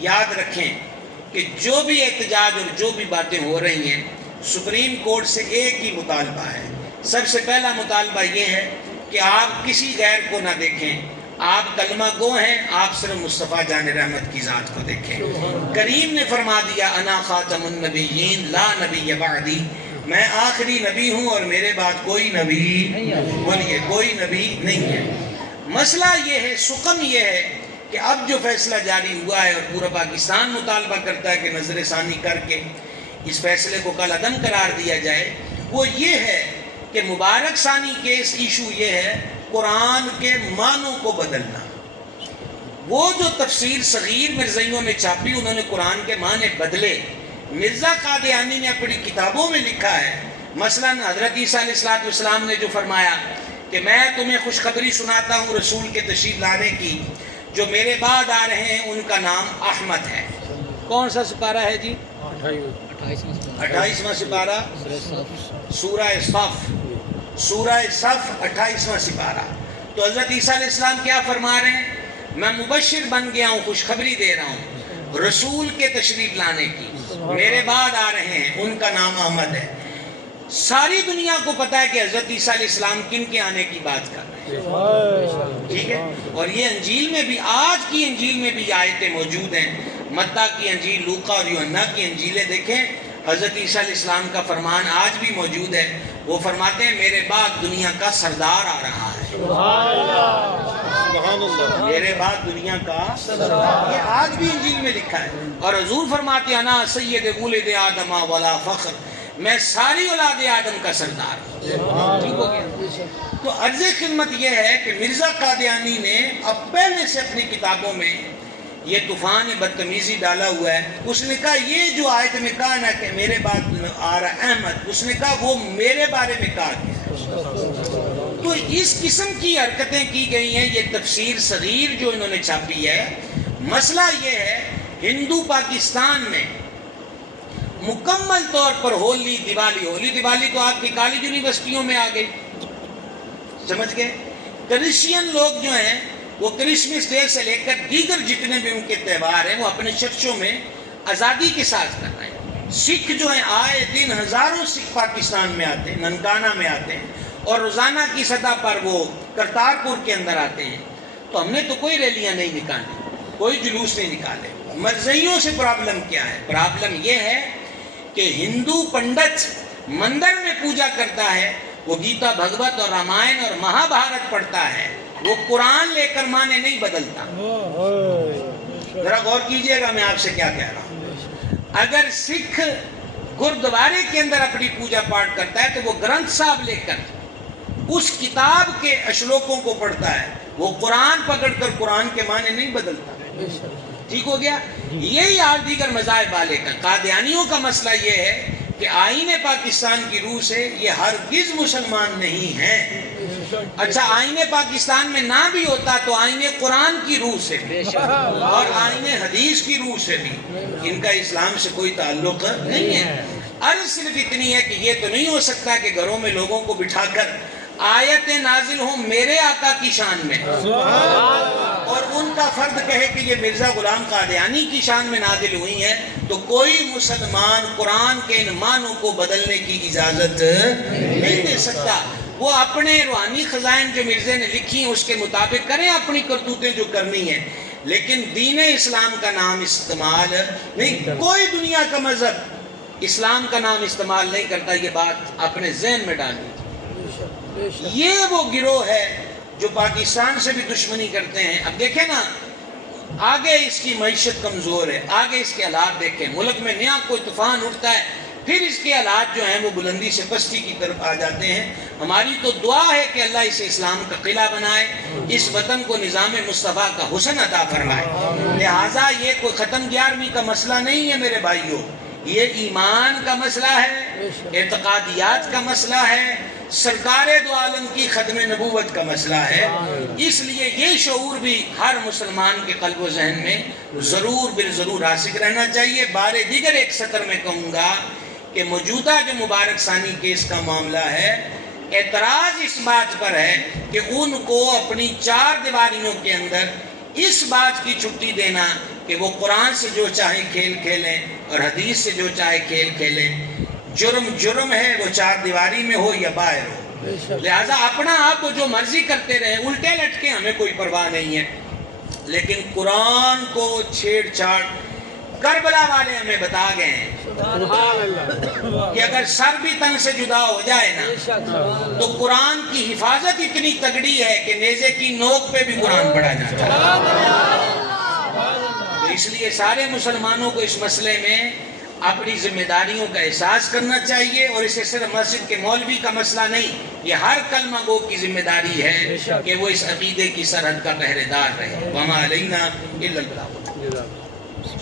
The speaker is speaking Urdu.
یاد رکھیں کہ جو بھی احتجاج اور جو بھی باتیں ہو رہی ہیں سپریم کورٹ سے ایک ہی مطالبہ ہے. سب سے پہلا مطالبہ یہ ہے کہ آپ کسی غیر کو نہ دیکھیں. آپ کلمہ گو ہیں, آپ صرف مصطفیٰ جان رحمت کی ذات کو دیکھیں. کریم نے فرما دیا انا خاتم النبیین لا نبی بعدی, میں آخری نبی ہوں اور میرے بعد کوئی نبی, بولیے کوئی نبی نہیں ہے. مسئلہ یہ ہے, سقم یہ ہے کہ اب جو فیصلہ جاری ہوا ہے اور پورا پاکستان مطالبہ کرتا ہے کہ نظر ثانی کر کے اس فیصلے کو کل عدم قرار دیا جائے, وہ یہ ہے کہ مبارک ثانی کیس ایشو یہ ہے قرآن کے معنوں کو بدلنا. وہ جو تفسیر صغیر مرزائیوں نے چھاپی انہوں نے قرآن کے معنی بدلے. مرزا قادیانی نے اپنی کتابوں میں لکھا ہے, مثلا حضرت عیسیٰ علیہ السلام نے جو فرمایا کہ میں تمہیں خوشخبری سناتا ہوں رسول کے تشریف لانے کی, جو میرے بعد آ رہے ہیں ان کا نام احمد ہے. کون سا سپارہ ہے جی؟ 28واں سپارہ, سورہ صف, سورہ صف 28واں سپارہ. تو حضرت عیسیٰ علیہ السلام کیا فرما رہے ہیں؟ میں مبشر بن گیا ہوں, خوشخبری دے رہا ہوں رسول کے تشریف لانے کی, میرے بعد آ رہے ہیں ان کا نام احمد ہے. ساری دنیا کو پتا ہے کہ حضرت عیسیٰ علیہ السلام کن کے آنے کی بات کر رہے ہیں, ٹھیک ہے. اور یہ انجیل میں بھی, آج کی انجیل میں بھی آیتیں موجود ہیں. متی کی انجیل, لوقا اور یوحنا کی انجیلیں دیکھیں, حضرت عیسیٰ علیہ السلام کا فرمان آج بھی موجود ہے. وہ فرماتے ہیں میرے بعد دنیا کا سردار آ رہا ہے. میرے بعد دنیا کا سردار, یہ آج بھی انجیل میں لکھا ہے. اور حضور فرماتے ہیں انا سید ولد آدم ولا فخر, میں ساری اولاد آدم کا سردار ہوں. ٹھیک ہو گیا. تو عرض خدمت یہ ہے کہ مرزا قادیانی نے اب پہلے سے اپنی کتابوں میں یہ طوفان بدتمیزی ڈالا ہوا ہے. اس نے کہا یہ جو آیت میں کہا نا کہ میرے بعد آ رہا احمد, اس نے کہا وہ میرے بارے میں کہا گیا. تو اس قسم کی حرکتیں کی گئی ہیں. یہ تفسیر صغیر جو انہوں نے چھاپی ہے, مسئلہ یہ ہے ہندو پاکستان میں مکمل طور پر ہولی دیوالی تو آپ کی کالج یونیورسٹیوں میں آ گئی, سمجھ گئے. کرسچین لوگ جو ہیں وہ کرسمس ڈے سے لے کر دیگر جتنے بھی ان کے تہوار ہیں وہ اپنے چرچوں میں آزادی کے ساتھ کر رہے ہیں. سکھ جو ہیں آئے دن ہزاروں سکھ پاکستان میں آتے ہیں, ننکانہ میں آتے ہیں, اور روزانہ کی سطح پر وہ کرتارپور کے اندر آتے ہیں. تو ہم نے تو کوئی ریلیاں نہیں نکالی, کوئی جلوس نہیں نکالے. مرزائیوں سے پرابلم کیا ہے؟ پرابلم یہ ہے کہ ہندو پنڈت مندر میں پوجا کرتا ہے, وہ گیتا بھگوت اور رامائن اور مہا بھارت پڑھتا ہے, وہ قرآن لے کر معنی نہیں بدلتا. ذرا غور کیجئے گا میں آپ سے کیا کہہ رہا ہوں. اگر سکھ گردوارے کے اندر اپنی پوجا پاٹ کرتا ہے تو وہ گرنتھ صاحب لے کر اس کتاب کے اشلوکوں کو پڑھتا ہے, وہ قرآن پکڑ کر قرآن کے معنی نہیں بدلتا. ٹھیک ہو گیا. یہی آج دیگر مذاہب والے کا, قادیانیوں کا مسئلہ یہ ہے کہ آئین پاکستان کی روح سے یہ ہرگز مسلمان نہیں ہیں. اچھا آئین پاکستان میں نہ بھی ہوتا تو آئین قرآن کی روح سے بھی اور آئین حدیث کی روح سے بھی ان کا اسلام سے کوئی تعلق نہیں ہے. عرض صرف اتنی ہے کہ یہ تو نہیں ہو سکتا کہ گھروں میں لوگوں کو بٹھا کر آیتیں نازل ہوں میرے آقا کی شان میں اور ان کا فرد کہے کہ یہ مرزا غلام قادیانی کی شان میں نازل ہوئی ہیں, تو کوئی مسلمان قرآن کے ان معنوں کو بدلنے کی اجازت نہیں دے سکتا. وہ اپنے روحانی خزائن جو مرزے نے لکھی ہیں اس کے مطابق کریں اپنی کرتوتیں جو کرنی ہیں, لیکن دین اسلام کا نام استعمال نہیں. کوئی دنیا کا مذہب اسلام کا نام استعمال نہیں کرتا, یہ بات اپنے ذہن میں ڈالیں. یہ وہ گروہ ہے جو پاکستان سے بھی دشمنی کرتے ہیں. اب دیکھیں نا, آگے اس کی معیشت کمزور ہے, آگے اس کے حالات دیکھیں, ملک میں نیا کوئی طوفان اٹھتا ہے پھر اس کے حالات جو ہیں وہ بلندی سے پستی کی طرف آ جاتے ہیں. ہماری تو دعا ہے کہ اللہ اسے اسلام کا قلعہ بنائے, اس وطن کو نظام مصطفیٰ کا حسن عطا فرمائے. لہٰذا یہ کوئی ختم 11ویں کا مسئلہ نہیں ہے میرے بھائیوں, یہ ایمان کا مسئلہ ہے, اعتقادیات کا مسئلہ ہے, سرکار دو عالم کی ختم نبوت کا مسئلہ ہے. اس لیے یہ شعور بھی ہر مسلمان کے قلب و ذہن میں ضرور بالضرور راسخ رہنا چاہیے. بار دیگر ایک سطر میں کہوں گا کہ موجودہ جو مبارک ثانی کیس کا معاملہ ہے, اعتراض اس بات پر ہے کہ ان کو اپنی 4 دیواریوں کے اندر اس بات کی چھٹی دینا کہ وہ قرآن سے جو چاہیں کھیل کھیلیں اور حدیث سے جو چاہے کھیل کھیلیں. جرم ہے وہ چار دیواری میں ہو یا باہر ہو. لہٰذا اپنا آپ کو جو مرضی کرتے رہیں, الٹے لٹکے ہمیں کوئی پرواہ نہیں ہے, لیکن قرآن کو چھیڑ چھاڑ. کربلا والے ہمیں بتا گئے ہیں کہ اگر سر بھی تن سے جدا ہو جائے نا تو قرآن کی حفاظت اتنی تگڑی ہے کہ نیزے کی نوک پہ بھی قرآن پڑھا جاتا ہے. تو اس لیے سارے مسلمانوں کو اس مسئلے میں اپنی ذمہ داریوں کا احساس کرنا چاہیے, اور اسے صرف مسجد کے مولوی کا مسئلہ نہیں, یہ ہر کلمہ گو کی ذمہ داری ہے کہ وہ اس عقیدے کی سرحد کا پہرے دار رہے. وما علینا الا البلاغ.